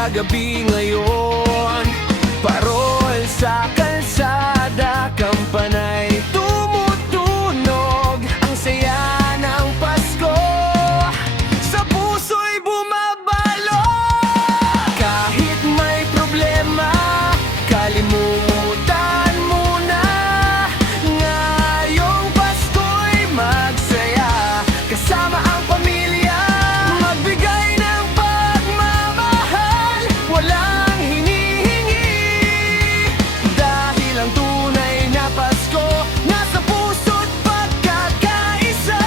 sa gabi ngayon. Parol sa kalsada, kampanay tumutunog. Ang saya ng Pasko sa puso'y bumabalo. Kahit may problema, kalimutan muna. Ngayong Pasko'y magsaya kasama ang pamilya. Magbigay ng pagmamahal, walang hinihingi. Dahil ang tunay na Pasko nasa puso't pagkakaisa.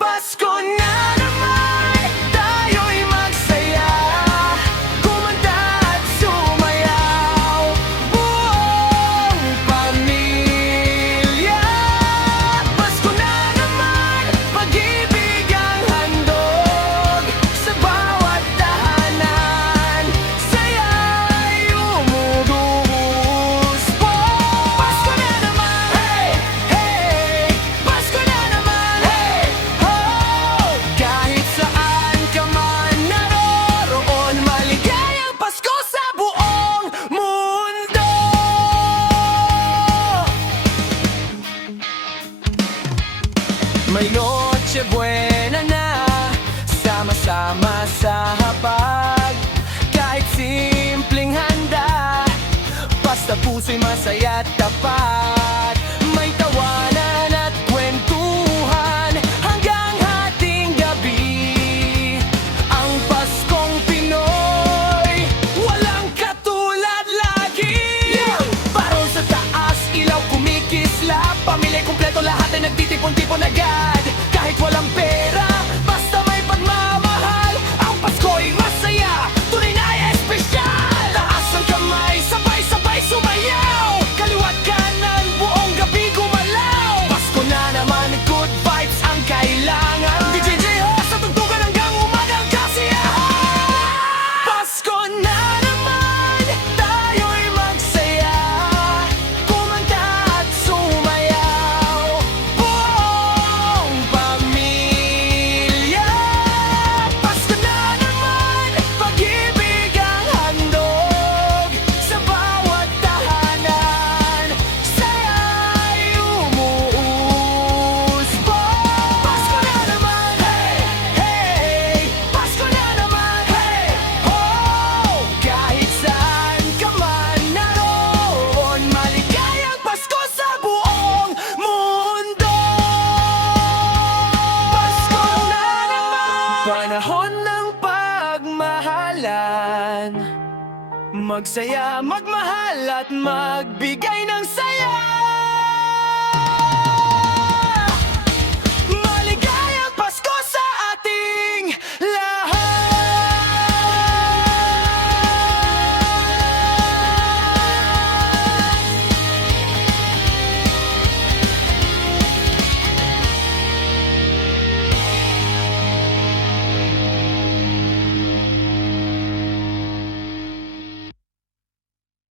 Pasko na naman, tayo'y magsaya, kumanta at sumayaw, buong pamilya. Pasko na naman, pag-ibig ang handog sa bawat tahanan, saya'y umugos po. Pasko na naman, hey, hey, Pasko na naman, hey, ho. Kahit saan ka man naroroon, maligayang Pasko sa buong mundo. May Noche Buena na, sama-sama sa hapag. Kahit simpleng handa, basta puso'y masaya at tapat. May tawanan at kwentuhan hanggang hating gabi. Ang Paskong Pinoy, walang katulad lagi. Parol sa taas, ilaw kumikislap, pamilya kumpleto, lahat ay nagtitipon-tipon agad. Kahit walang pera, basta may pagmamahal, ang Pasko'y masaya, tunay na espesyal. Taas ang kamay, sabay-sabay sumayaw, kaliwat kanan, buong gabi gumalaw. Pasko na naman, good vibes ang kailangan. DJ J-Ho sa tugtugan hanggang umagang kasiyahan. Pasko na naman, tayo'y magsaya, kumanta at sumayaw, buong pamilya. Pasko na naman, pag-ibig ang handog sa bawat tahanan, saya'y umuusbong. Pasko na naman, hey, hey, Pasko na naman, hey, ho. Kahit saan ka man naroon, maligayang Pasko sa buong mundo. Pasko na naman, panahon ng pagmahalan, magsaya, magmahal at magbigay ng saya.